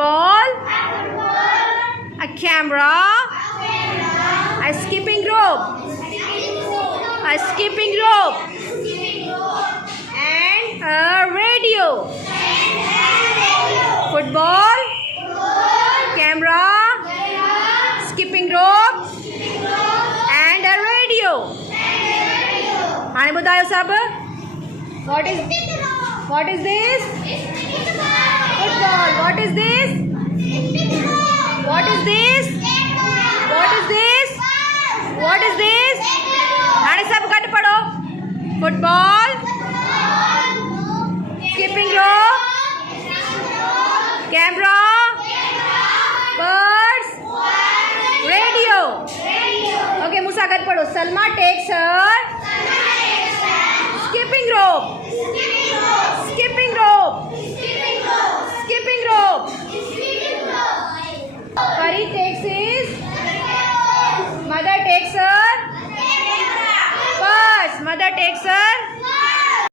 football, a camera, a skipping rope, a skipping rope, and a radio. Football, camera, skipping rope, and a radio. हाणे ॿुधायो सभु what is this? Football. What is this? What is this? What is this? What is this? हाणे सभु गॾु पढ़ो. Football, skipping rope, camera, birds, radio. Okay, मूंसां गॾु पढ़ो. Salma takes her skipping rope. Skipping rope. Skipping rope. Farid takes his. Mother takes her. Purse. Mother takes her